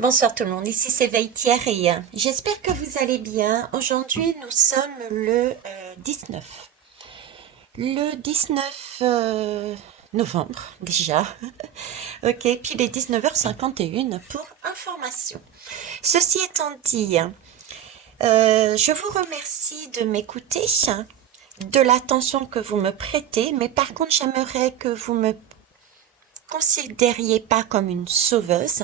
Bonsoir tout le monde, ici c'est Thierry. J'espère que vous allez bien. Aujourd'hui nous sommes le 19. Le 19 novembre déjà. Ok, puis il est 19h51 pour information. Ceci étant dit, je vous remercie de m'écouter, de l'attention que vous me prêtez, mais par contre j'aimerais que vous me considériez pas comme une sauveuse,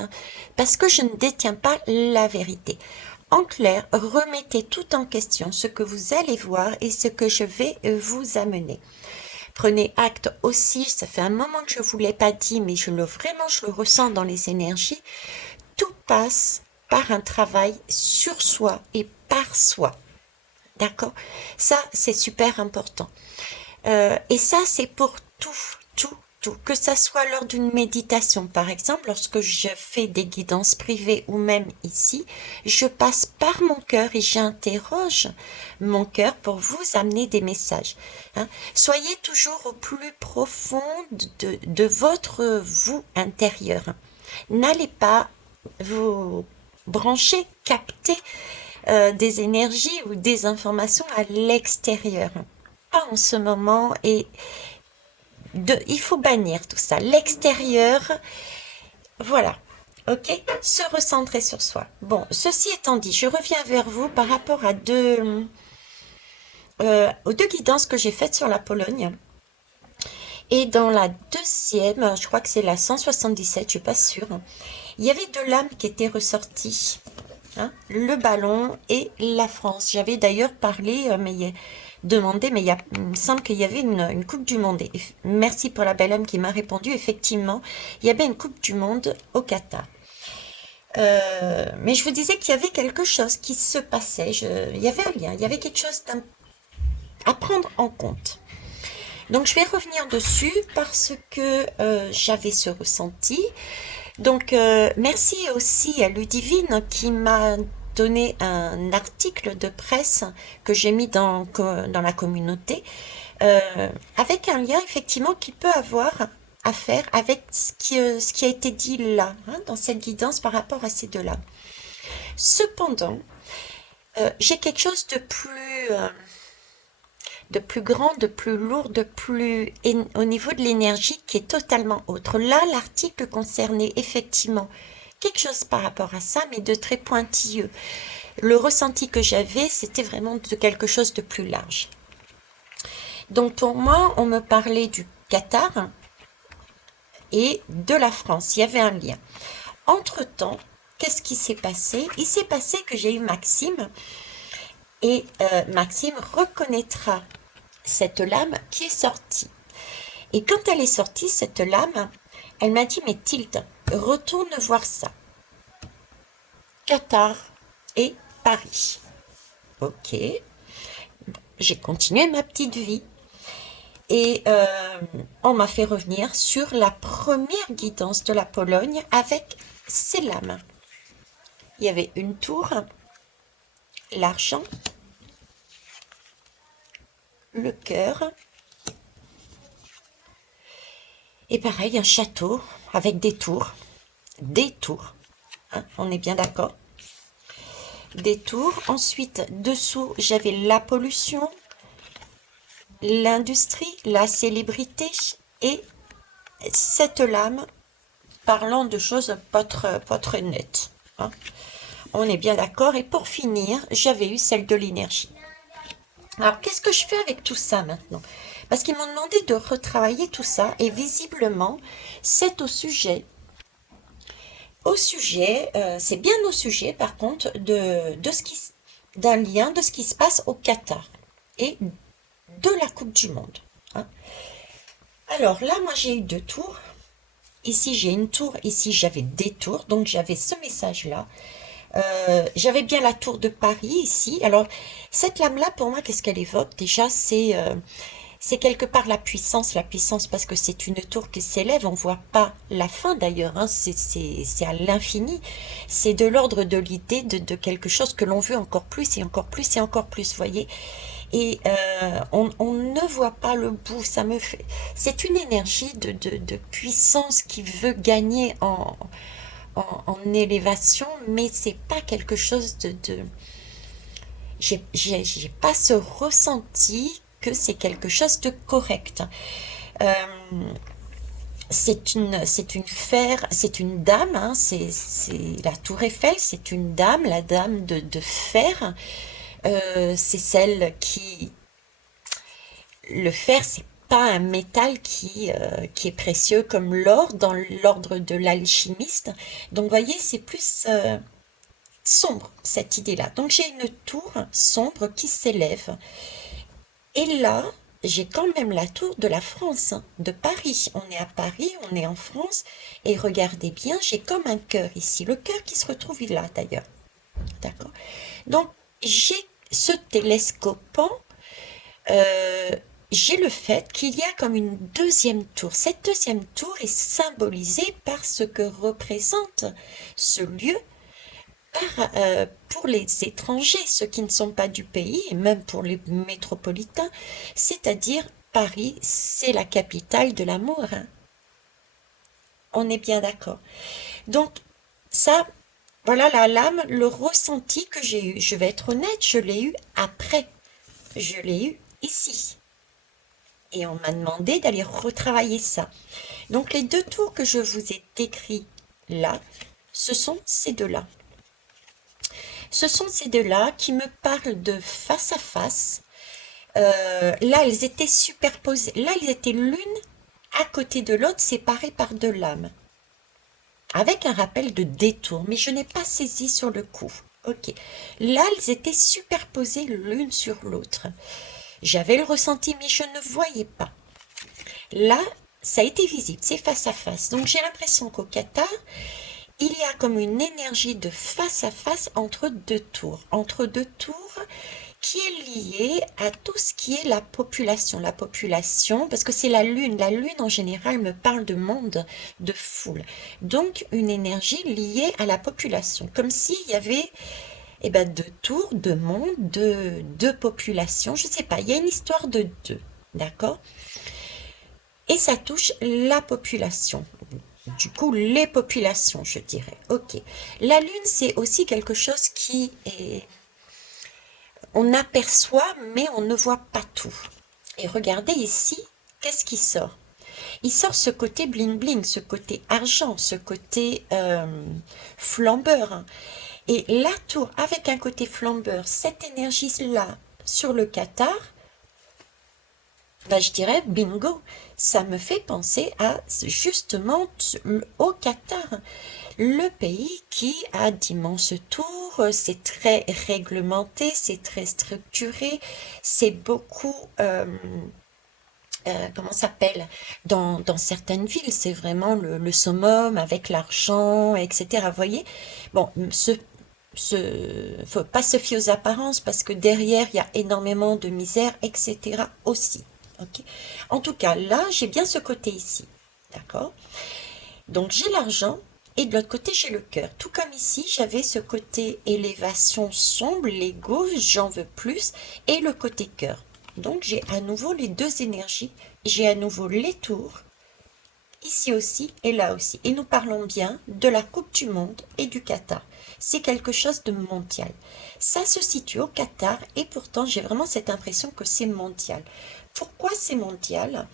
parce que je ne détiens pas la vérité. En clair, remettez tout en question ce que vous allez voir et ce que je vais vous amener. Prenez acte aussi, ça fait un moment que je vous l'ai pas dit, mais je le ressens dans les énergies. Tout passe par un travail sur soi et par soi. D'accord? Ça, c'est super important. Et ça, c'est pour tout, tout, tout. Que ça soit lors d'une méditation, par exemple, lorsque je fais des guidances privées ou même ici, je passe par mon cœur et j'interroge mon cœur pour vous amener des messages. Hein. Soyez toujours au plus profond de votre vous intérieur. N'allez pas vous brancher, capter des énergies ou des informations à l'extérieur. Pas en ce moment et il faut bannir tout ça. L'extérieur, voilà. Ok? Se recentrer sur soi. Bon, ceci étant dit, je reviens vers vous par rapport aux deux guidances que j'ai faites sur la Pologne. Et dans la deuxième, je crois que c'est la 177, je suis pas sûre, il y avait deux lames qui étaient ressorties. Hein, le ballon et la France. J'avais d'ailleurs parlé, demandé, mais il me semble qu'il y avait une Coupe du Monde. Et merci pour la belle âme qui m'a répondu. Effectivement, il y avait une Coupe du Monde au Qatar. Mais je vous disais qu'il y avait quelque chose qui se passait. Il y avait un lien, il y avait quelque chose à prendre en compte. Donc je vais revenir dessus parce que j'avais ce ressenti. Donc merci aussi à Ludivine qui m'a donné un article de presse que j'ai mis dans la communauté avec un lien effectivement qui peut avoir à faire avec ce qui a été dit là, hein, dans cette guidance par rapport à ces deux-là. Cependant, j'ai quelque chose de plus grand, de plus lourd, au niveau de l'énergie qui est totalement autre. Là, l'article concernait effectivement quelque chose par rapport à ça, mais de très pointilleux. Le ressenti que j'avais, c'était vraiment de quelque chose de plus large. Donc pour moi, on me parlait du Qatar et de la France. Il y avait un lien. Entre-temps, qu'est-ce qui s'est passé? Il s'est passé que j'ai eu Maxime et Maxime reconnaîtra cette lame qui est sortie. Et quand elle est sortie, cette lame, elle m'a dit, mais Tilt, retourne voir ça. Qatar et Paris. Ok. J'ai continué ma petite vie. Et on m'a fait revenir sur la première guidance de la Pologne avec ces lames. Il y avait une tour, l'argent, le cœur, et pareil, un château avec des tours. Des tours. Hein, on est bien d'accord. Des tours. Ensuite, dessous, j'avais la pollution, l'industrie, la célébrité et cette lame parlant de choses pas très nettes. Hein. On est bien d'accord. Et pour finir, j'avais eu celle de l'énergie. Alors, qu'est-ce que je fais avec tout ça maintenant? Parce qu'ils m'ont demandé de retravailler tout ça et visiblement, c'est c'est bien au sujet par contre d'un lien de ce qui se passe au Qatar et de la Coupe du Monde. Hein. Alors là, moi j'ai eu deux tours. Ici j'ai une tour, ici j'avais des tours, donc j'avais ce message-là. J'avais bien la tour de Paris ici. Alors cette lame-là, pour moi, qu'est-ce qu'elle évoque? Déjà, c'est quelque part la puissance parce que c'est une tour qui s'élève, on voit pas la fin d'ailleurs, hein, c'est à l'infini, c'est de l'ordre de l'idée de quelque chose que l'on veut encore plus et encore plus et encore plus, voyez, et on ne voit pas le bout, c'est une énergie de puissance qui veut gagner en élévation, mais c'est pas quelque chose de... J'ai pas ce ressenti que c'est quelque chose de correct. Euh, c'est une dame, hein, c'est la Tour Eiffel, c'est une dame, la dame de fer. C'est celle qui, le fer, c'est pas un métal qui est précieux comme l'or dans l'ordre de l'alchimiste. Donc, vous voyez, c'est plus sombre, cette idée-là. Donc, j'ai une tour sombre qui s'élève. Et là, j'ai quand même la tour de la France, hein, de Paris. On est à Paris, on est en France. Et regardez bien, j'ai comme un cœur ici. Le cœur qui se retrouve là, d'ailleurs. D'accord? Donc, j'ai ce télescopant, euh, j'ai le fait qu'il y a comme une deuxième tour. Cette deuxième tour est symbolisée par ce que représente ce lieu pour les étrangers, ceux qui ne sont pas du pays, et même pour les métropolitains, c'est-à-dire Paris, c'est la capitale de l'amour, hein. On est bien d'accord. Donc, ça, voilà la lame, le ressenti que j'ai eu. Je vais être honnête, je l'ai eu après. Je l'ai eu ici. Et on m'a demandé d'aller retravailler ça. Donc, les deux tours que je vous ai décrits là, ce sont ces deux-là. Ce sont ces deux-là qui me parlent de face à face. Là, elles étaient superposées. Là, elles étaient l'une à côté de l'autre, séparées par deux lames, avec un rappel de détour, mais je n'ai pas saisi sur le coup. Ok. Là, elles étaient superposées l'une sur l'autre. J'avais le ressenti, mais je ne voyais pas. Là, ça a été visible, c'est face à face. Donc, j'ai l'impression qu'au Qatar, il y a comme une énergie de face à face entre deux tours qui est liée à tout ce qui est la population. La population, parce que c'est la lune en général me parle de monde, de foule. Donc une énergie liée à la population, comme s'il y avait deux tours, deux mondes, deux populations, je sais pas, il y a une histoire de deux, d'accord? Et ça touche la population. Du coup, les populations, je dirais. Ok. La Lune, c'est aussi quelque chose qui est... On aperçoit, mais on ne voit pas tout. Et regardez ici, qu'est-ce qui sort? Il sort ce côté bling-bling, ce côté argent, ce côté flambeur. Et la tour, avec un côté flambeur, cette énergie-là sur le Qatar, je dirais bingo, ça me fait penser à justement au Qatar, le pays qui a d'immenses tours, c'est très réglementé, c'est très structuré, c'est beaucoup, comment ça s'appelle, dans certaines villes, c'est vraiment le summum avec l'argent, etc. Vous voyez? Bon, faut pas se fier aux apparences parce que derrière, il y a énormément de misère, etc. aussi. Ok. En tout cas, là, j'ai bien ce côté ici. D'accord? Donc, j'ai l'argent et de l'autre côté, j'ai le cœur. Tout comme ici, j'avais ce côté élévation sombre, l'ego, j'en veux plus, et le côté cœur. Donc, j'ai à nouveau les deux énergies. J'ai à nouveau les tours, ici aussi et là aussi. Et nous parlons bien de la Coupe du Monde et du Qatar. C'est quelque chose de mondial. Ça se situe au Qatar et pourtant, j'ai vraiment cette impression que c'est mondial. Pourquoi c'est mondial?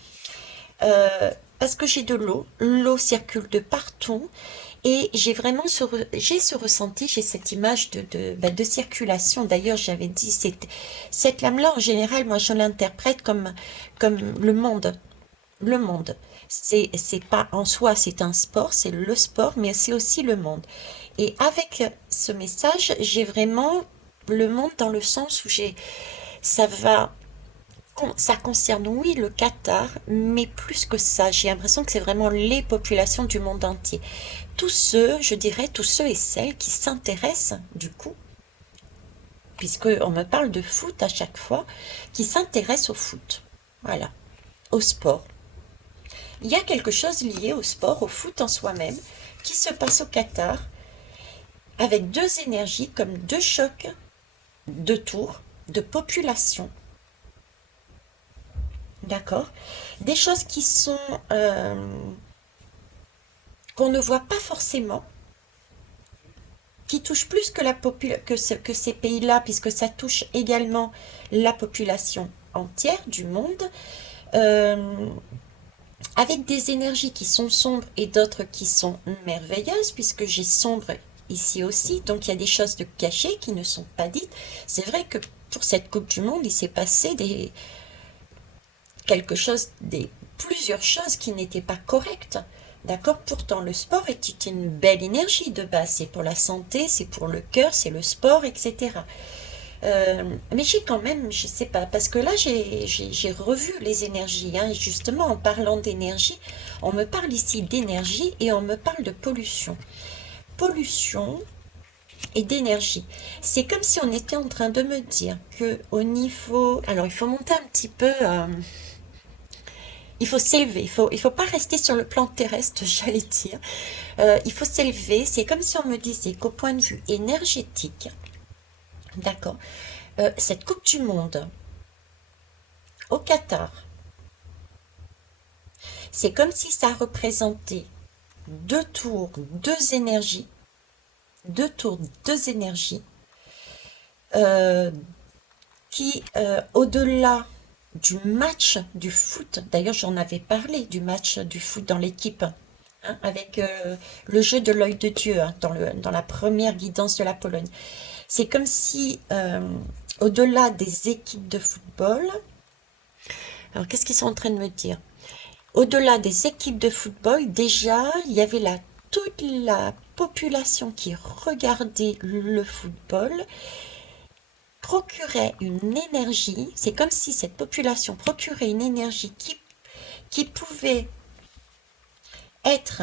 Parce que j'ai de l'eau circule de partout et j'ai vraiment j'ai ce ressenti, j'ai cette image de circulation. D'ailleurs, j'avais dit, cette lame-là, en général, moi, je l'interprète comme le monde. Le monde. C'est pas en soi, c'est un sport, c'est le sport, mais c'est aussi le monde. Et avec ce message, j'ai vraiment le monde dans le sens où ça va ça concerne, oui, le Qatar, mais plus que ça, j'ai l'impression que c'est vraiment les populations du monde entier. Tous ceux, je dirais, tous ceux et celles qui s'intéressent, du coup, puisqu'on me parle de foot à chaque fois, qui s'intéressent au foot. Voilà, au sport. Il y a quelque chose lié au sport, au foot en soi-même, qui se passe au Qatar, avec deux énergies comme deux chocs, de tours, de population. D'accord? Des choses qui sont qu'on ne voit pas forcément, qui touche plus que, que ces pays-là, puisque ça touche également la population entière du monde, euh, avec des énergies qui sont sombres et d'autres qui sont merveilleuses, puisque j'ai sombre ici aussi, donc il y a des choses de cachées qui ne sont pas dites. C'est vrai que pour cette Coupe du Monde, il s'est passé quelque chose, plusieurs choses qui n'étaient pas correctes. D'accord? Pourtant, le sport est une belle énergie de base. C'est pour la santé, c'est pour le cœur, c'est le sport, etc. Mais j'ai quand même, je sais pas, parce que là, j'ai revu les énergies. Hein, et justement, en parlant d'énergie, on me parle ici d'énergie et on me parle de pollution. Pollution et d'énergie. C'est comme si on était en train de me dire que au niveau... Alors, il faut monter un petit peu... il faut s'élever, il faut pas rester sur le plan terrestre, j'allais dire. Il faut s'élever. C'est comme si on me disait qu'au point de vue énergétique, d'accord, cette Coupe du Monde au Qatar, c'est comme si ça représentait deux tours, deux tours, deux énergies, euh, qui, au-delà du match du foot, d'ailleurs j'en avais parlé du match du foot dans l'équipe, hein, avec le jeu de l'œil de Dieu, hein, dans la première guidance de la Pologne. C'est comme si, au-delà des équipes de football, alors qu'est-ce qu'ils sont en train de me dire? Au-delà des équipes de football, déjà, il y avait toute la population qui regardait le football procurait une énergie. C'est comme si cette population procurait une énergie qui pouvait être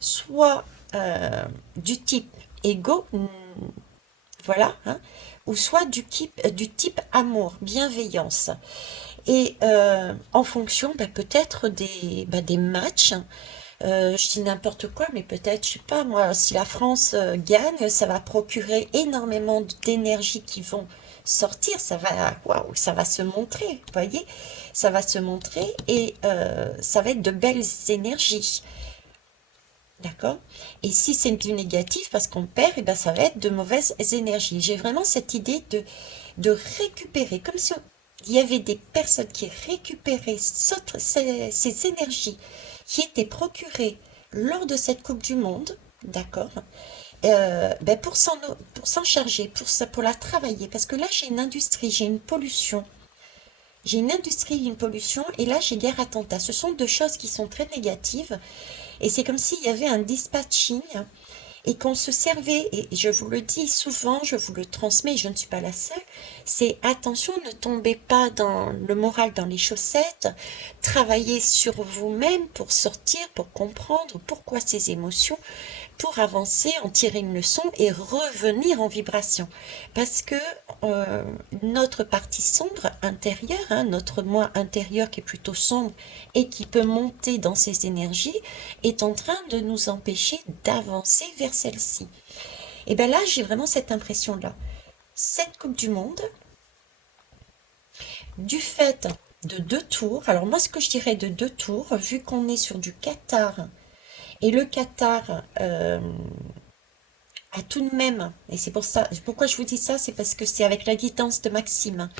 soit du type égo, voilà, hein, ou soit du type amour, bienveillance. Et en fonction peut-être des matchs, je dis n'importe quoi, mais peut-être, je sais pas moi, si la France gagne, ça va procurer énormément d'énergie qui vont sortir, waouh, ça va se montrer, vous voyez, ça va se montrer et ça va être de belles énergies. D'accord? Et si c'est du négatif, parce qu'on perd, et ben ça va être de mauvaises énergies. J'ai vraiment cette idée de récupérer, comme si il y avait des personnes qui récupéraient ces énergies qui étaient procurées lors de cette Coupe du Monde, d'accord? Ben pour s'en charger, pour la travailler, parce que là j'ai une industrie, j'ai une pollution. J'ai une industrie, une pollution, et là j'ai guerre attentat. Ce sont deux choses qui sont très négatives, et c'est comme s'il y avait un dispatching et qu'on se servait, et je vous le dis souvent, je vous le transmets, je ne suis pas la seule, c'est attention, ne tombez pas dans le moral dans les chaussettes, travaillez sur vous-même pour sortir, pour comprendre pourquoi ces émotions, pour avancer, en tirer une leçon et revenir en vibration. Parce que euh, notre partie sombre intérieure, hein, notre moi intérieur qui est plutôt sombre et qui peut monter dans ces énergies, est en train de nous empêcher d'avancer vers celle-ci. Et bien là, j'ai vraiment cette impression-là. Cette Coupe du Monde, du fait de deux tours, alors moi ce que je dirais de deux tours, vu qu'on est sur du Qatar, et le Qatar a tout de même, et c'est pour ça, pourquoi je vous dis ça, c'est parce que c'est avec la guidance de Maxime.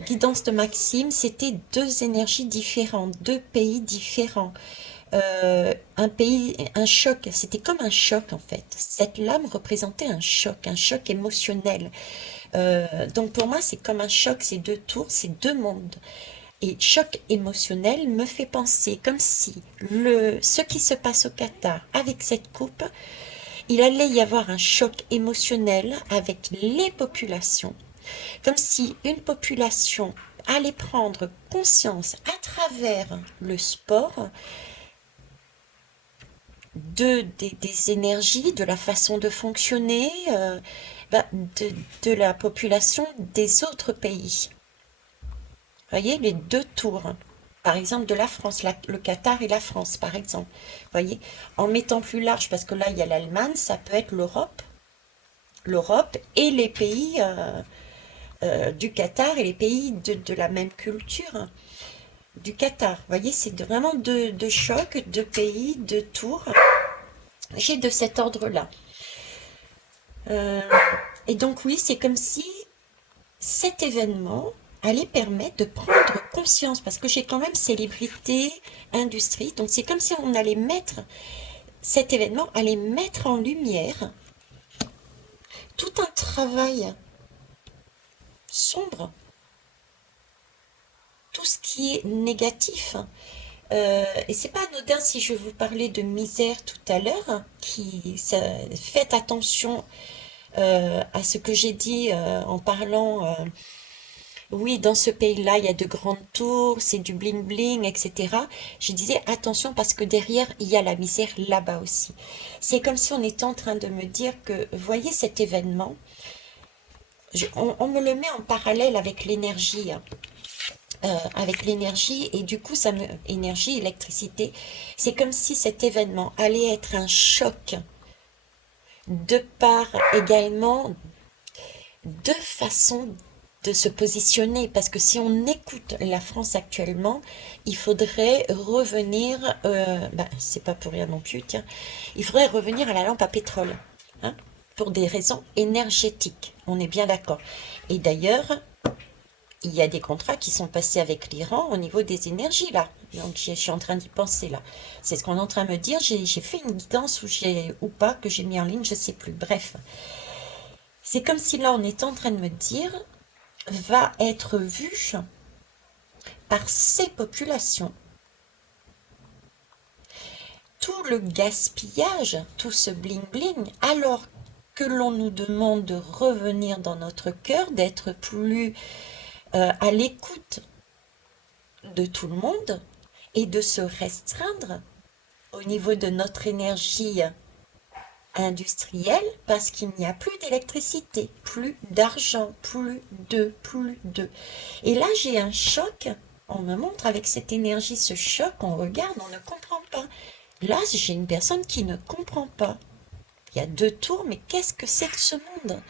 Guidance de Maxime, c'était deux énergies différentes, deux pays différents. Un choc, c'était comme un choc en fait. Cette lame représentait un choc émotionnel. Donc pour moi, c'est comme un choc, ces deux tours, ces deux mondes. Et choc émotionnel me fait penser comme si ce qui se passe au Qatar avec cette coupe, il allait y avoir un choc émotionnel avec les populations, comme si une population allait prendre conscience à travers le sport des énergies, de la façon de fonctionner, de la population des autres pays. Vous voyez, les deux tours, par exemple de la France, le Qatar et la France, par exemple. Vous voyez, en mettant plus large, parce que là, il y a l'Allemagne, ça peut être l'Europe et les pays du Qatar et les pays de la même culture du Qatar. Vous voyez, c'est vraiment deux chocs, deux pays, deux tours. J'ai de cet ordre-là. Euh, et donc oui, c'est comme si cet événement allait permettre de prendre conscience, parce que j'ai quand même célébrité, industrie, donc c'est comme si on allait mettre, cet événement allait mettre en lumière tout un travail sombre, tout ce qui est négatif. Et c'est pas anodin si je vous parlais de misère tout à l'heure, faites attention à ce que j'ai dit en parlant. Oui, dans ce pays-là, il y a de grandes tours, c'est du bling-bling, etc. Je disais attention parce que derrière, il y a la misère là-bas aussi. C'est comme si on était en train de me dire que, voyez cet événement, on me le met en parallèle avec l'énergie, hein, avec l'énergie, et du coup, énergie, électricité, c'est comme si cet événement allait être un choc de part également deux façons de se positionner, parce que si on écoute la France actuellement, il faudrait revenir, c'est pas pour rien non plus, tiens, il faudrait revenir à la lampe à pétrole, hein, pour des raisons énergétiques, on est bien d'accord. Et d'ailleurs, il y a des contrats qui sont passés avec l'Iran au niveau des énergies, là. Donc, je suis en train d'y penser, là. C'est ce qu'on est en train de me dire. J'ai fait une guidance ou pas, que j'ai mis en ligne, je sais plus. Bref. C'est comme si là, on est en train de me dire, va être vu par ces populations. Tout le gaspillage, tout ce bling-bling, alors que l'on nous demande de revenir dans notre cœur, d'être plus à l'écoute de tout le monde et de se restreindre au niveau de notre énergie industrielle parce qu'il n'y a plus d'électricité, plus d'argent, plus de. Et là, j'ai un choc. On me montre avec cette énergie ce choc, on regarde, on ne comprend pas. Là, j'ai une personne qui ne comprend pas. Il y a deux tours, mais qu'est-ce que c'est que ce monde?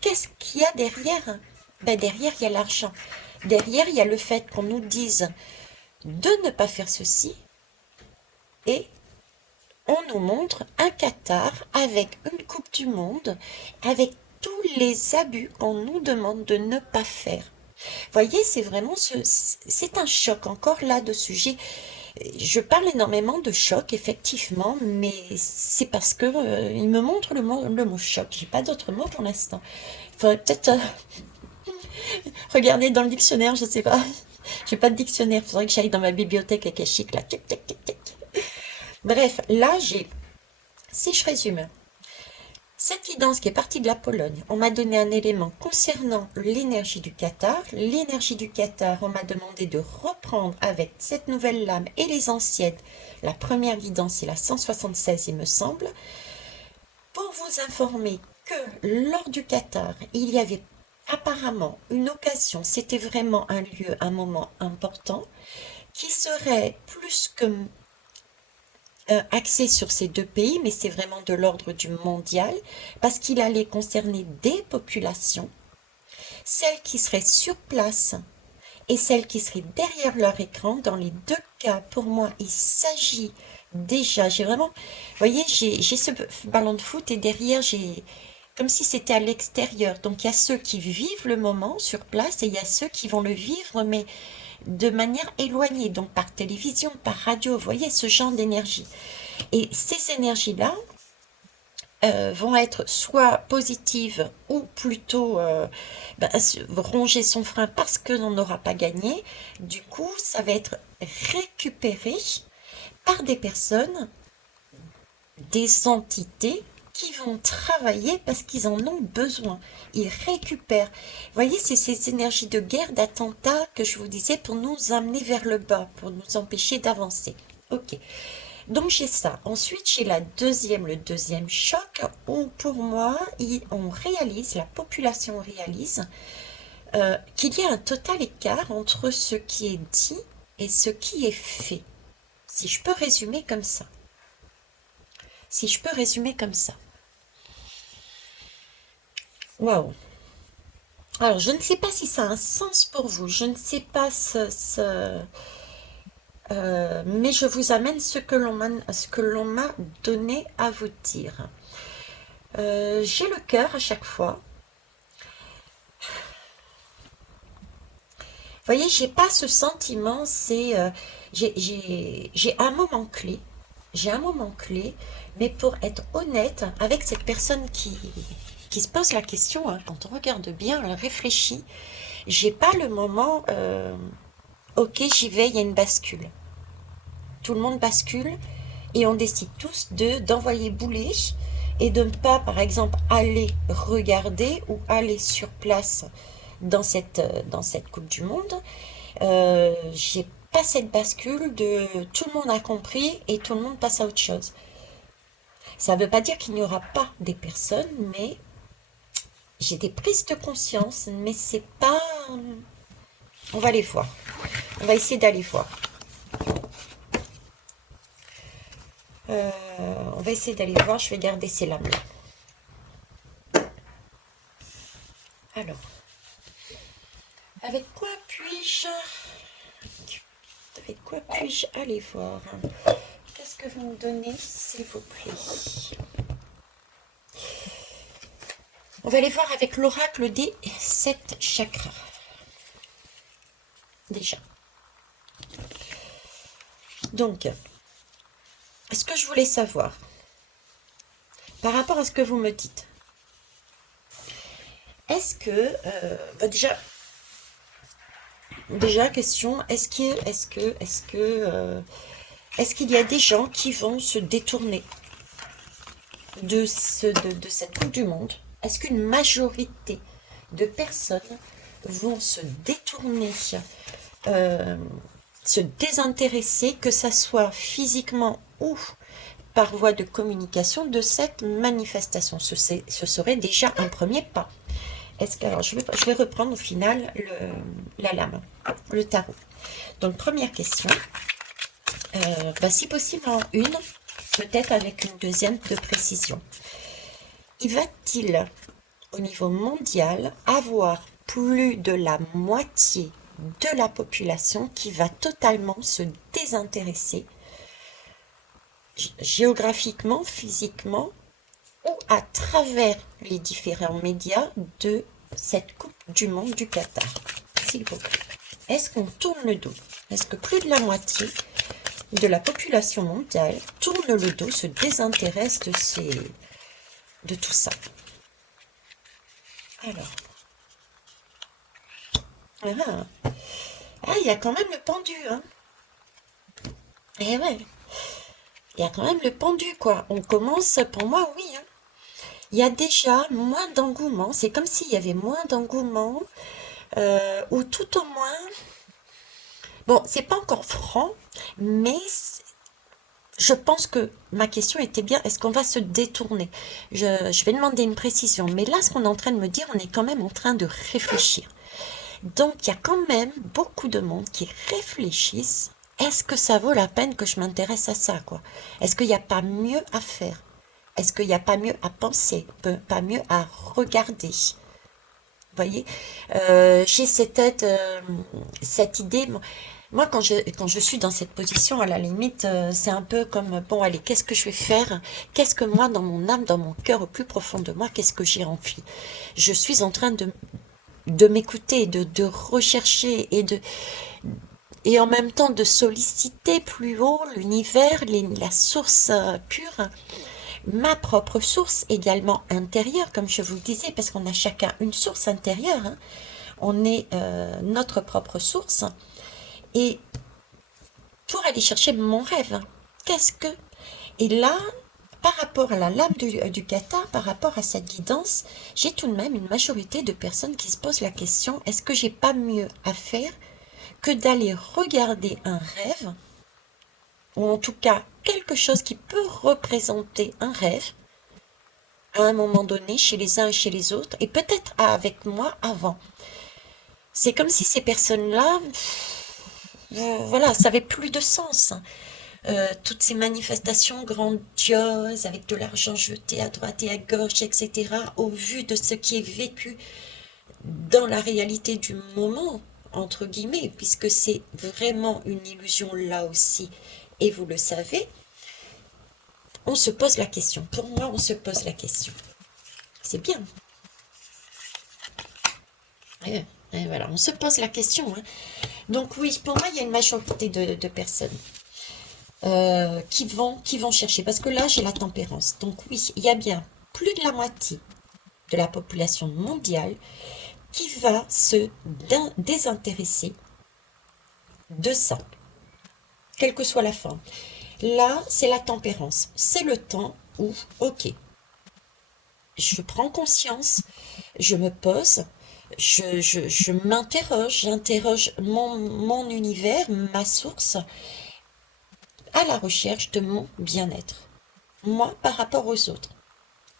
Qu'est-ce qu'il y a derrière? Ben derrière, il y a l'argent. Derrière, il y a le fait qu'on nous dise de ne pas faire ceci et on nous montre un Qatar avec une Coupe du Monde, avec tous les abus qu'on nous demande de ne pas faire. Voyez, c'est vraiment c'est un choc encore là dessus. Je parle énormément de choc, effectivement, mais c'est parce que il me montre le mot choc. J'ai pas d'autre mot pour l'instant. Il faudrait peut-être regarder dans le dictionnaire, je sais pas. J'ai pas de dictionnaire. Il faudrait que j'aille dans ma bibliothèque akashique là. Tic, tic, tic, tic. Bref, là si je résume, cette guidance qui est partie de la Pologne, on m'a donné un élément concernant l'énergie du Qatar. L'énergie du Qatar, on m'a demandé de reprendre avec cette nouvelle lame et les anciennes. La première guidance, c'est la 176, il me semble. Pour vous informer que lors du Qatar, il y avait apparemment une occasion, c'était vraiment un lieu, un moment important, qui serait plus que axé sur ces deux pays, mais c'est vraiment de l'ordre du mondial, parce qu'il allait concerner des populations, celles qui seraient sur place et celles qui seraient derrière leur écran. Dans les deux cas, pour moi, il s'agit déjà, j'ai vraiment, vous voyez, j'ai ce ballon de foot et derrière, j'ai comme si c'était à l'extérieur. Donc il y a ceux qui vivent le moment sur place et il y a ceux qui vont le vivre, mais de manière éloignée, donc par télévision, par radio, vous voyez, ce genre d'énergie. Et ces énergies-là vont être soit positives ou plutôt ronger son frein parce que l'on n'aura pas gagné. Du coup, ça va être récupéré par des personnes, des entités qui vont travailler parce qu'ils en ont besoin. Ils récupèrent. Vous voyez, c'est ces énergies de guerre, d'attentat que je vous disais pour nous amener vers le bas, pour nous empêcher d'avancer. Ok. Donc j'ai ça. Ensuite, j'ai le deuxième choc où pour moi, on réalise, la population réalise qu'il y a un total écart entre ce qui est dit et ce qui est fait. Si je peux résumer comme ça. Si je peux résumer comme ça. Waouh. Alors, je ne sais pas si ça a un sens pour vous. Je ne sais pas mais je vous amène ce que l'on m'a donné à vous dire. J'ai le cœur à chaque fois. Vous voyez, j'ai pas ce sentiment, j'ai un moment clé. J'ai un moment clé, mais pour être honnête avec cette personne qui se pose la question, hein, quand on regarde bien, elle réfléchit, j'ai pas le moment, ok, j'y vais, il y a une bascule. Tout le monde bascule et on décide tous d'envoyer bouler et de ne pas, par exemple, aller regarder ou aller sur place dans cette Coupe du Monde. J'ai pas cette bascule de tout le monde a compris et tout le monde passe à autre chose. Ça ne veut pas dire qu'il n'y aura pas des personnes, mais j'ai des prises de conscience, mais c'est pas. On va les voir. On va essayer d'aller voir. On va essayer d'aller voir. Je vais garder ces lames-là. Alors, avec quoi puis-je aller voir? Qu'est-ce que vous me donnez, s'il vous plaît? On va aller voir avec l'oracle des 7 chakras. Déjà. Donc, ce que je voulais savoir, par rapport à ce que vous me dites, est-ce que, déjà question, est-ce qu'il y a des gens qui vont se détourner de cette Coupe du Monde? Est-ce qu'une majorité de personnes vont se détourner, se désintéresser, que ça soit physiquement ou par voie de communication, de cette manifestation? Ce serait déjà un premier pas. Alors, je vais reprendre au final la lame, le tarot. Donc, première question. Si possible en une, peut-être avec une deuxième de précision. Va-t-il, au niveau mondial, avoir plus de la moitié de la population qui va totalement se désintéresser géographiquement, physiquement, ou à travers les différents médias de cette Coupe du Monde du Qatar, s'il vous plaît? Est-ce qu'on tourne le dos? Est-ce que plus de la moitié de la population mondiale tourne le dos, se désintéresse de tout ça? Alors, il y a quand même le pendu, hein? Eh ouais, il y a quand même le pendu, quoi. On commence, pour moi, oui, hein. Il y a déjà moins d'engouement. C'est comme s'il y avait moins d'engouement, ou tout au moins. Bon, c'est pas encore franc, mais je pense que ma question était bien, est-ce qu'on va se détourner? Je vais demander une précision, mais là, ce qu'on est en train de me dire, on est quand même en train de réfléchir. Donc, il y a quand même beaucoup de monde qui réfléchissent. Est-ce que ça vaut la peine que je m'intéresse à ça, quoi? Est-ce qu'il n'y a pas mieux à faire? Est-ce qu'il n'y a pas mieux à penser? Pas mieux à regarder? Vous voyez, j'ai cette idée. Moi, quand je suis dans cette position, à la limite, c'est un peu comme, bon, allez, qu'est-ce que je vais faire? Qu'est-ce que moi, dans mon âme, dans mon cœur, au plus profond de moi, qu'est-ce que j'ai envie? Je suis en train de m'écouter, de rechercher et en même temps de solliciter plus haut l'univers, la source pure, ma propre source également intérieure, comme je vous le disais, parce qu'on a chacun une source intérieure, hein. On est notre propre source. Et pour aller chercher mon rêve, hein, qu'est-ce que... Et là, par rapport à la lame du Qatar, par rapport à cette guidance, j'ai tout de même une majorité de personnes qui se posent la question, est-ce que j'ai pas mieux à faire que d'aller regarder un rêve, ou en tout cas quelque chose qui peut représenter un rêve, à un moment donné, chez les uns et chez les autres, et peut-être avec moi avant. C'est comme si ces personnes-là, voilà, ça avait plus de sens. Toutes ces manifestations grandioses, avec de l'argent jeté à droite et à gauche, etc., au vu de ce qui est vécu dans la réalité du moment, entre guillemets, puisque c'est vraiment une illusion là aussi, et vous le savez, on se pose la question. Pour moi, on se pose la question. C'est bien. Et voilà, on se pose la question, hein. Donc oui, pour moi, il y a une majorité de personnes qui vont chercher. Parce que là, j'ai la tempérance. Donc oui, il y a bien plus de la moitié de la population mondiale qui va se désintéresser de ça, quelle que soit la forme. Là, c'est la tempérance. C'est le temps où, ok, je prends conscience, je me pose, je m'interroge, j'interroge mon univers, ma source, à la recherche de mon bien-être. Moi, par rapport aux autres.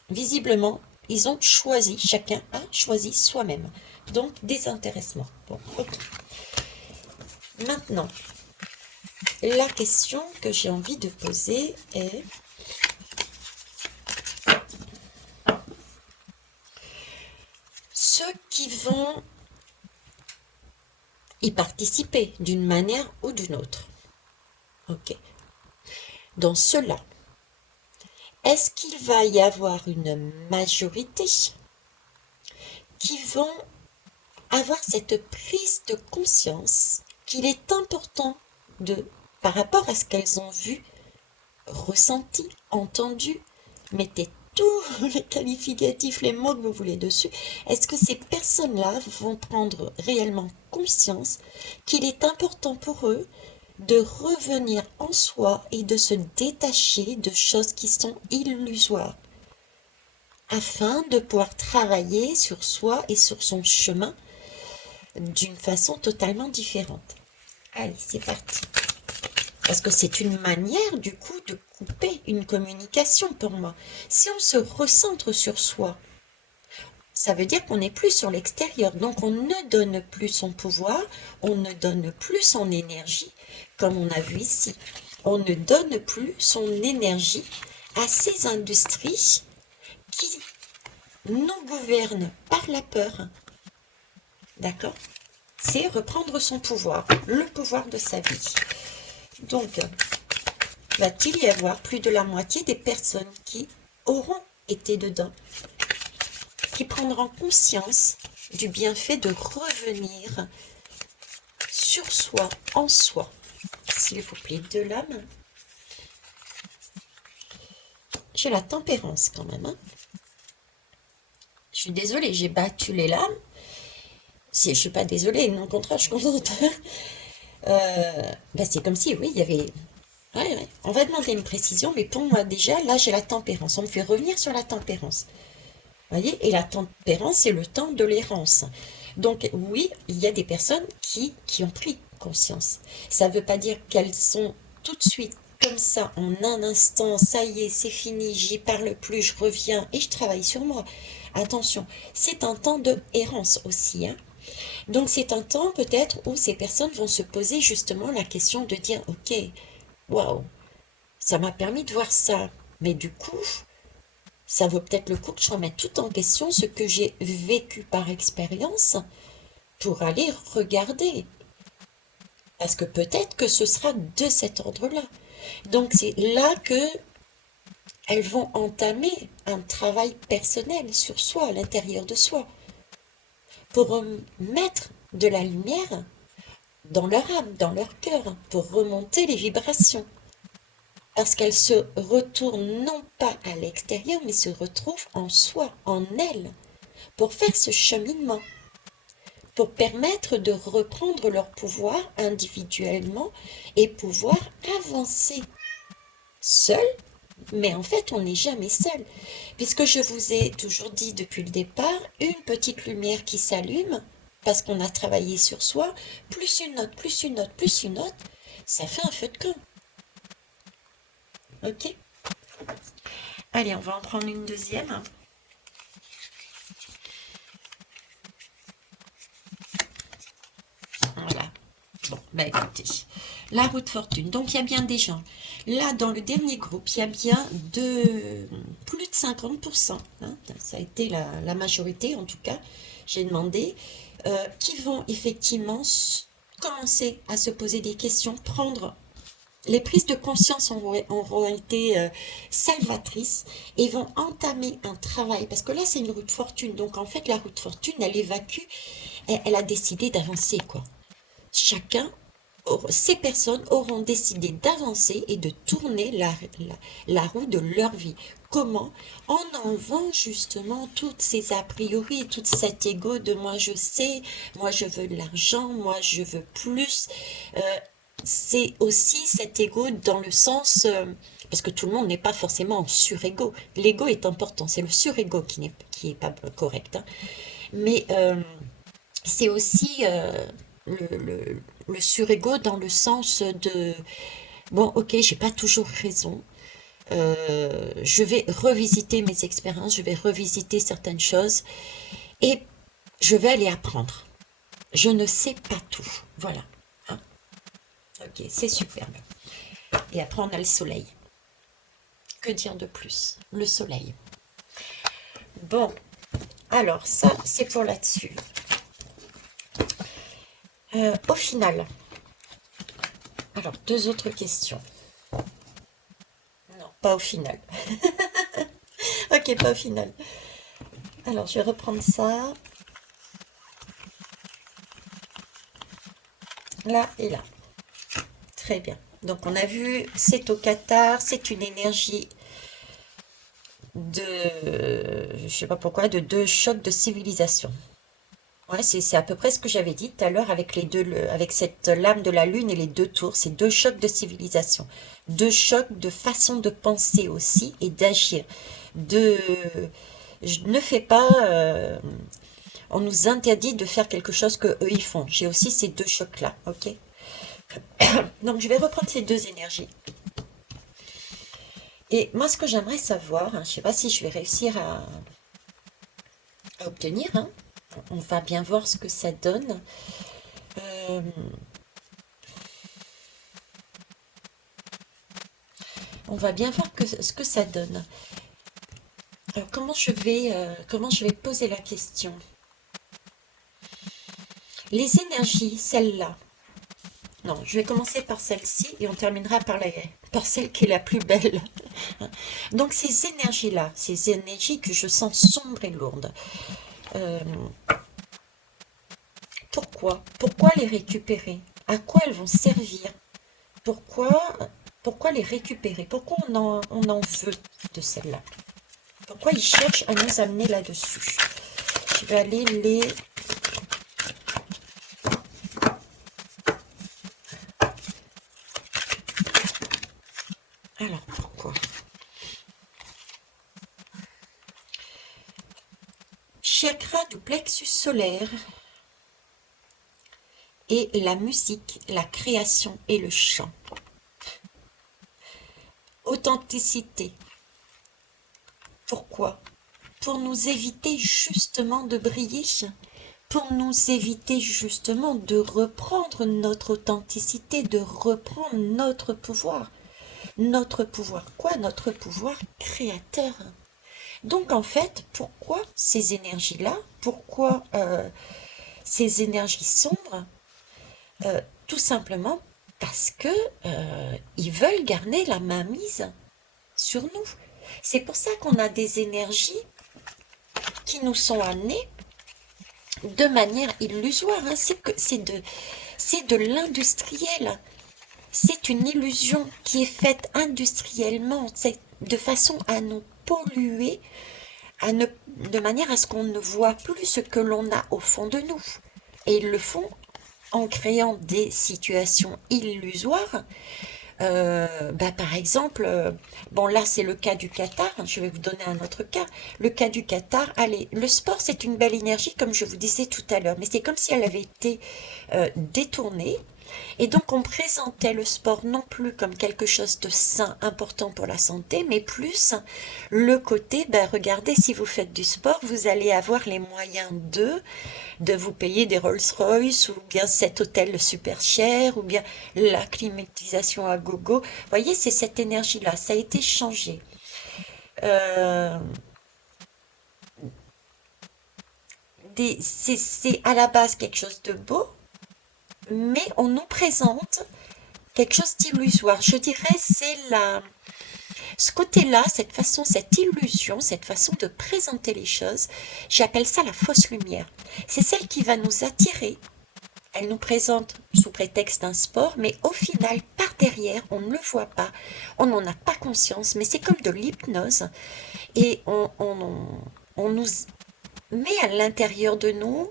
Visiblement, ils ont choisi, chacun a choisi soi-même. Donc, désintéressement. Bon, ok. Maintenant, la question que j'ai envie de poser est: ceux qui vont y participer d'une manière ou d'une autre, ok, dans cela, est-ce qu'il va y avoir une majorité qui vont avoir cette prise de conscience qu'il est important de, par rapport à ce qu'elles ont vu, ressenti, entendu, mettez tous les qualificatifs, les mots que vous voulez dessus, est-ce que ces personnes-là vont prendre réellement conscience qu'il est important pour eux de revenir en soi et de se détacher de choses qui sont illusoires, afin de pouvoir travailler sur soi et sur son chemin d'une façon totalement différente? Allez, c'est parti. Parce que c'est une manière, du coup, de couper une communication pour moi. Si on se recentre sur soi, ça veut dire qu'on n'est plus sur l'extérieur. Donc, on ne donne plus son pouvoir, on ne donne plus son énergie, comme on a vu ici. On ne donne plus son énergie à ces industries qui nous gouvernent par la peur. D'accord? C'est reprendre son pouvoir, le pouvoir de sa vie. Donc, va-t-il y avoir plus de la moitié des personnes qui auront été dedans, qui prendront conscience du bienfait de revenir sur soi, en soi? S'il vous plaît, de l'âme. J'ai la tempérance quand même, hein. Je suis désolée, j'ai battu les lames. Si je suis pas désolée, non, au contraire, je suis contente. C'est comme si, oui, il y avait... Ouais. On va demander une précision, mais pour moi, déjà, là, j'ai la tempérance. On me fait revenir sur la tempérance. Vous voyez? Et la tempérance, c'est le temps de l'errance. Donc, oui, il y a des personnes qui ont pris conscience. Ça ne veut pas dire qu'elles sont tout de suite comme ça, en un instant, ça y est, c'est fini, j'y parle plus, je reviens et je travaille sur moi. Attention, c'est un temps de errance aussi, hein. Donc, c'est un temps peut-être où ces personnes vont se poser justement la question de dire, ok, waouh, ça m'a permis de voir ça, mais du coup, ça vaut peut-être le coup que je remette tout en question, ce que j'ai vécu par expérience, pour aller regarder. Parce que peut-être que ce sera de cet ordre-là. Donc c'est là que elles vont entamer un travail personnel sur soi, à l'intérieur de soi, pour mettre de la lumière dans leur âme, dans leur cœur, pour remonter les vibrations. Parce qu'elles se retournent non pas à l'extérieur, mais se retrouvent en soi, en elles, pour faire ce cheminement, pour permettre de reprendre leur pouvoir individuellement et pouvoir avancer seul. Mais en fait, on n'est jamais seul, puisque je vous ai toujours dit depuis le départ, une petite lumière qui s'allume, parce qu'on a travaillé sur soi, plus une autre, plus une autre, plus une autre, ça fait un feu de camp. Ok? Allez, on va en prendre une deuxième. Voilà. Bon, écoutez, la roue de fortune. Donc, il y a bien des gens. Là, dans le dernier groupe, il y a bien plus de 50%. Hein, ça a été la majorité, en tout cas. J'ai demandé. qui vont effectivement commencer à se poser des questions, prendre les prises de conscience auront été salvatrices et vont entamer un travail. Parce que là, c'est une roue de fortune. Donc, en fait, la roue de fortune, elle évacue, elle a décidé d'avancer, quoi. Chacun, ces personnes auront décidé d'avancer et de tourner la roue de leur vie. Comment? En enlevant justement toutes ces a priori, tout cet ego de moi je sais, moi je veux de l'argent, moi je veux plus. Euh, c'est aussi cet ego dans le sens, parce que tout le monde n'est pas forcément en surego. L'ego est important, c'est le surego qui est pas correct, hein. Mais c'est aussi le surego dans le sens de, bon, ok, j'ai pas toujours raison. Je vais revisiter mes expériences, je vais revisiter certaines choses et je vais aller apprendre. Je ne sais pas tout. Voilà. Hein. Ok, c'est superbe. Et après, on a le soleil. Que dire de plus? Le soleil. Bon, alors ça, c'est pour là-dessus. Au final, alors deux autres questions. Non, pas au final. Ok, pas au final. Alors, je vais reprendre ça. Là et là. Très bien. Donc, on a vu, c'est au Qatar, c'est une énergie de, je sais pas pourquoi, de deux chocs de civilisation. Ouais, c'est à peu près ce que j'avais dit tout à l'heure avec les deux, avec cette lame de la lune et les deux tours. C'est deux chocs de civilisation, deux chocs de façon de penser aussi et d'agir. De, je ne fais pas, on nous interdit de faire quelque chose que eux ils font. J'ai aussi ces deux chocs-là, ok? Donc je vais reprendre ces deux énergies. Et moi, ce que j'aimerais savoir, hein, je ne sais pas si je vais réussir à obtenir, hein, on va bien voir ce que ça donne. Euh, on va bien voir ce que ça donne. Alors, comment je vais poser la question? Les énergies, celle-là. Non, je vais commencer par celle-ci et on terminera par celle qui est la plus belle. Donc, ces énergies-là, ces énergies que je sens sombres et lourdes, euh, pourquoi les récupérer? À quoi elles vont servir? Pourquoi, pourquoi les récupérer? Pourquoi on en veut de celle-là? Pourquoi ils cherchent à nous amener là-dessus? Je vais aller les... Alors, pourquoi? Chakra du plexus solaire et la musique, la création et le chant. Authenticité. Pourquoi? Pour nous éviter justement de briller, pour nous éviter justement de reprendre notre authenticité, de reprendre notre pouvoir. Notre pouvoir quoi? Notre pouvoir créateur. Donc en fait, pourquoi ces énergies-là? Pourquoi ces énergies sombres? Tout simplement parce que ils veulent garder la mainmise sur nous. C'est pour ça qu'on a des énergies qui nous sont amenées de manière illusoire, hein. C'est de l'industriel. C'est une illusion qui est faite industriellement, c'est de façon à nous polluer, de manière à ce qu'on ne voit plus ce que l'on a au fond de nous. Et ils le font en créant des situations illusoires. Par exemple, bon là c'est le cas du Qatar, je vais vous donner un autre cas. Le cas du Qatar, allez, le sport c'est une belle énergie comme je vous disais tout à l'heure, mais c'est comme si elle avait été détournée. Et donc on présentait le sport non plus comme quelque chose de sain, important pour la santé, mais plus le côté, regardez, si vous faites du sport, vous allez avoir les moyens de vous payer des Rolls-Royce, ou bien cet hôtel super cher, ou bien la climatisation à gogo. Vous voyez, c'est cette énergie-là, ça a été changé. Euh, c'est à la base quelque chose de beau, mais on nous présente quelque chose d'illusoire. Je dirais, ce côté-là, cette façon, cette illusion, cette façon de présenter les choses, j'appelle ça la fausse lumière. C'est celle qui va nous attirer. Elle nous présente sous prétexte d'un sport, mais au final, par derrière, on ne le voit pas, on n'en a pas conscience, mais c'est comme de l'hypnose, et on nous met à l'intérieur de nous,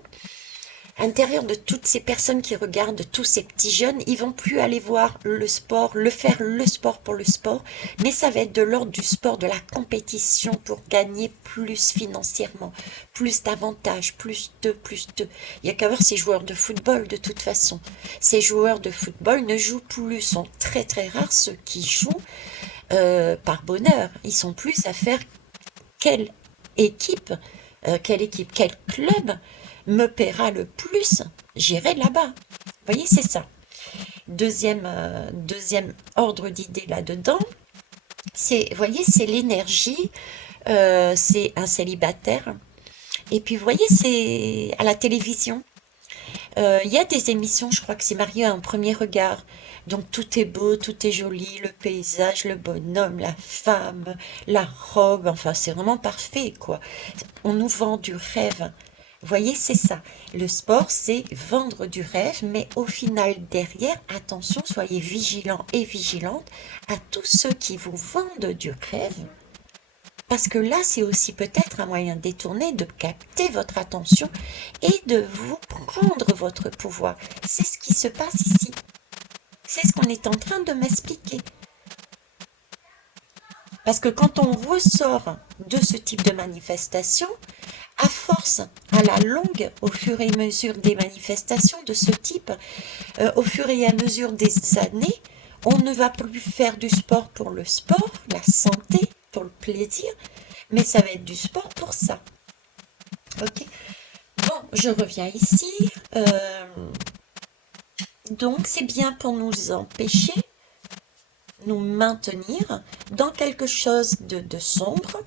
à l'intérieur de toutes ces personnes qui regardent tous ces petits jeunes, ils vont plus aller voir le sport, faire le sport pour le sport, mais ça va être de l'ordre du sport, de la compétition pour gagner plus financièrement, plus d'avantages, plus de. Il n'y a qu'à voir ces joueurs de football de toute façon. Ces joueurs de football ne jouent plus, sont très très rares ceux qui jouent par bonheur. Ils sont plus à faire quelle équipe, quel club me paiera le plus, j'irai là-bas. Vous voyez, c'est ça. Deuxième ordre d'idée là-dedans, vous voyez, c'est l'énergie, c'est un célibataire. Et puis, vous voyez, c'est à la télévision. Il y a des émissions, je crois que c'est Marié à un premier regard. Donc tout est beau, tout est joli, le paysage, le bonhomme, la femme, la robe, enfin c'est vraiment parfait quoi. On nous vend du rêve. Vous voyez, c'est ça. Le sport, c'est vendre du rêve, mais au final, derrière, attention, soyez vigilants et vigilantes à tous ceux qui vous vendent du rêve. Parce que là, c'est aussi peut-être un moyen détourné de capter votre attention et de vous prendre votre pouvoir. C'est ce qui se passe ici. C'est ce qu'on est en train de m'expliquer. Parce que quand on ressort de ce type de manifestation, à force, à la longue, au fur et à mesure des manifestations de ce type, au fur et à mesure des années, on ne va plus faire du sport pour le sport, la santé, pour le plaisir, mais ça va être du sport pour ça. Ok. Bon, je reviens ici. Donc, c'est bien pour nous empêcher, nous maintenir dans quelque chose de sombre,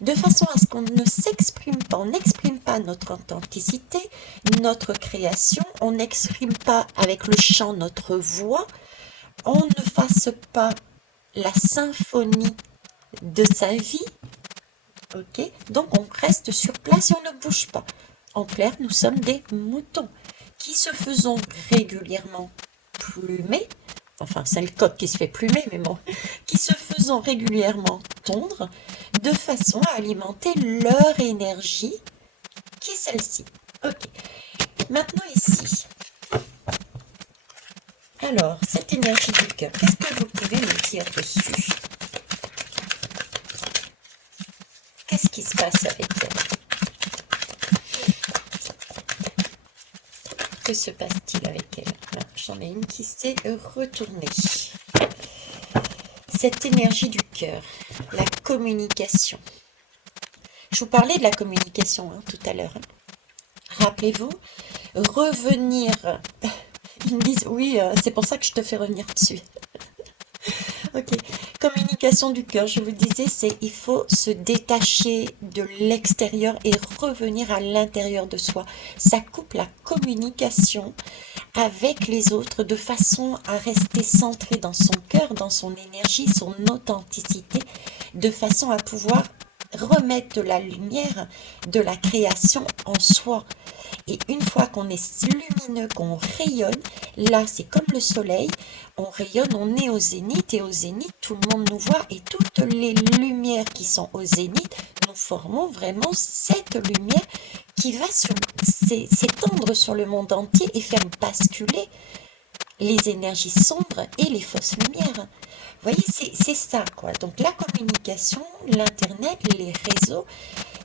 de façon à ce qu'on ne s'exprime pas, on n'exprime pas notre authenticité, notre création, on n'exprime pas avec le chant notre voix, on ne fasse pas la symphonie de sa vie, ok? Donc on reste sur place et on ne bouge pas. En clair, nous sommes des moutons qui se faisons régulièrement plumer, enfin c'est le coq qui se fait plumer, mais bon, qui se faisant régulièrement tondre, de façon à alimenter leur énergie, qui est celle-ci. Ok, maintenant ici. Alors, cette énergie du cœur, qu'est-ce que vous pouvez me dire dessus? Qu'est-ce qui se passe avec elle? Que se passe-t-il avec elle? J'en ai une qui s'est retournée. Cette énergie du cœur, la communication. Je vous parlais de la communication tout à l'heure. Rappelez-vous, revenir. Ils me disent, oui, c'est pour ça que je te fais revenir dessus. Ok, communication du cœur, je vous disais, c'est il faut se détacher de l'extérieur et revenir à l'intérieur de soi. Ça coupe la communication avec les autres de façon à rester centré dans son cœur, dans son énergie, son authenticité, de façon à pouvoir remettre de la lumière, de la création en soi. Et une fois qu'on est lumineux, qu'on rayonne, là c'est comme le soleil, on rayonne, on est au zénith, et au zénith tout le monde nous voit, et toutes les lumières qui sont au zénith, nous formons vraiment cette lumière qui va s'étendre sur le monde entier et faire basculer les énergies sombres et les fausses lumières. Vous voyez, c'est ça quoi. Donc la communication, l'internet, les réseaux,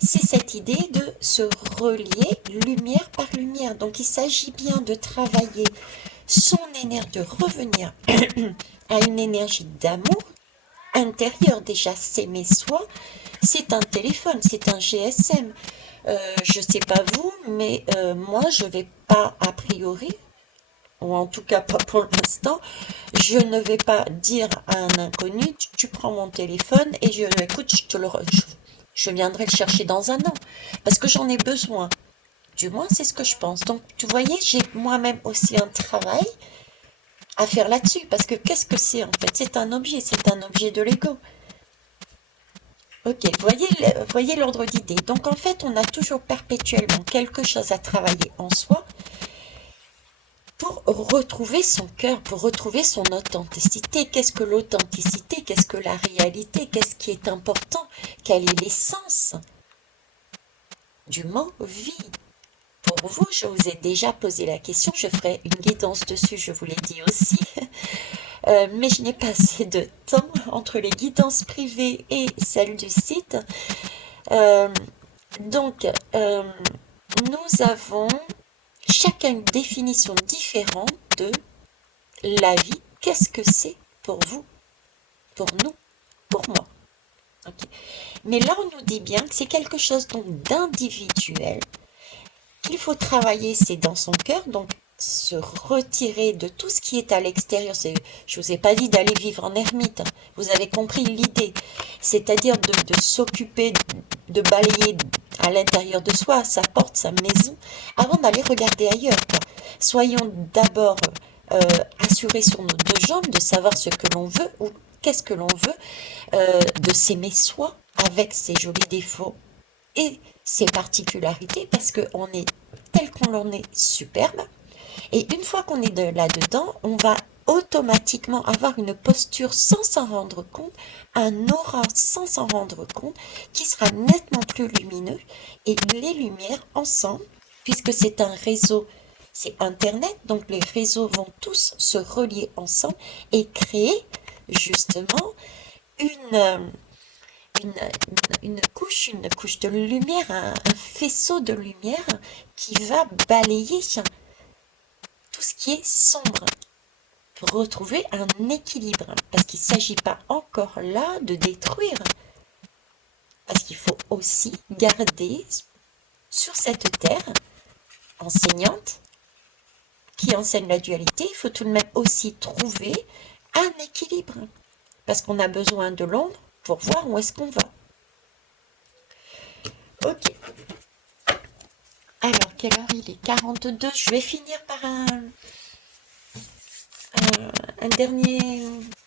c'est cette idée de se relier lumière par lumière. Donc il s'agit bien de travailler son énergie, de revenir à une énergie d'amour intérieur. Déjà, s'aimer soi, c'est un téléphone, c'est un GSM. Je sais pas vous, mais moi je vais pas a priori, ou en tout cas pas pour l'instant, je ne vais pas dire à un inconnu, tu prends mon téléphone et écoute, je viendrai le chercher dans un an, parce que j'en ai besoin. Du moins, c'est ce que je pense. Donc, tu voyez, j'ai moi-même aussi un travail à faire là-dessus. Parce que qu'est-ce que c'est en fait? C'est un objet de Lego. Ok, voyez l'ordre d'idée. Donc en fait, on a toujours perpétuellement quelque chose à travailler en soi pour retrouver son cœur, pour retrouver son authenticité. Qu'est-ce que l'authenticité? Qu'est-ce que la réalité? Qu'est-ce qui est important? Quelle est l'essence du mot vie? Pour vous, je vous ai déjà posé la question, je ferai une guidance dessus, je vous l'ai dit aussi. Mais je n'ai pas assez de temps entre les guidances privées et celles du site. Euh, donc, nous avons chacun une définition différente de la vie. Qu'est-ce que c'est pour vous, pour nous, pour moi? Okay. Mais là, on nous dit bien que c'est quelque chose donc d'individuel, qu'il faut travailler, c'est dans son cœur, donc se retirer de tout ce qui est à l'extérieur. Je ne vous ai pas dit d'aller vivre en ermite, hein. Vous avez compris l'idée, c'est-à-dire de s'occuper, de balayer à l'intérieur de soi, sa porte, sa maison, avant d'aller regarder ailleurs, quoi. Soyons d'abord assurés sur nos deux jambes, de savoir ce que l'on veut ou qu'est-ce que l'on veut, de s'aimer soi avec ses jolis défauts et ses particularités, parce qu'on est tel qu'on l'en est superbe. Et une fois qu'on est là-dedans, on va automatiquement avoir une posture sans s'en rendre compte, un aura sans s'en rendre compte, qui sera nettement plus lumineux. Et les lumières ensemble, puisque c'est un réseau, c'est Internet, donc les réseaux vont tous se relier ensemble et créer justement une, une couche de lumière, un faisceau de lumière qui va balayer tout ce qui est sombre pour retrouver un équilibre. Parce qu'il ne s'agit pas encore là de détruire. Parce qu'il faut aussi garder sur cette terre enseignante qui enseigne la dualité, il faut tout de même aussi trouver un équilibre. Parce qu'on a besoin de l'ombre pour voir où est-ce qu'on va. Ok. Alors, quelle heure il est? 42. Je vais finir par un dernier,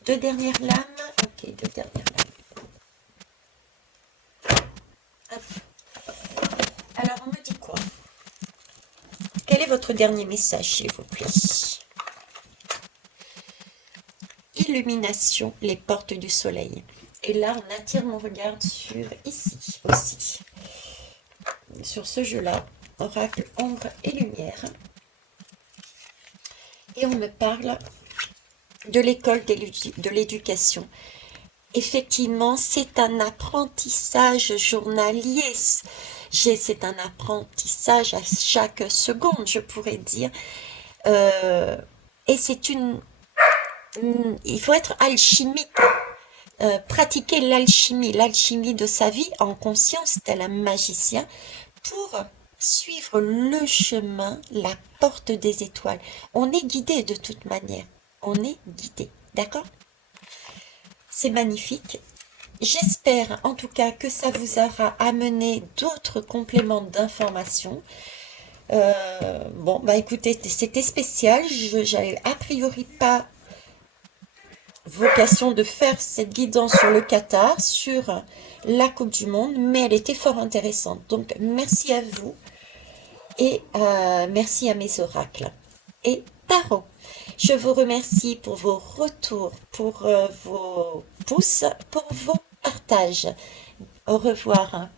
deux dernières lames. Ok, deux dernières lames. Hop. Alors, on me dit quoi? Quel est votre dernier message, s'il vous plaît? Illumination, les portes du soleil. Et là, on attire mon regard sur ici aussi. Sur ce jeu-là, oracle, ombre et lumière. Et on me parle de l'école de l'éducation. Effectivement, c'est un apprentissage journalier. C'est un apprentissage à chaque seconde, je pourrais dire. Et c'est il faut être alchimique, pratiquer l'alchimie de sa vie en conscience, tel un magicien, pour suivre le chemin, la porte des étoiles. On est guidé de toute manière. On est guidé, d'accord? C'est magnifique. J'espère en tout cas que ça vous aura amené d'autres compléments d'informations. Bon, bah écoutez, c'était spécial. J'avais a priori pas vocation de faire cette guidance sur le Qatar, sur la Coupe du Monde, mais elle était fort intéressante. Donc merci à vous et merci à mes oracles et tarot. Je vous remercie pour vos retours, pour vos pouces, pour vos partages. Au revoir.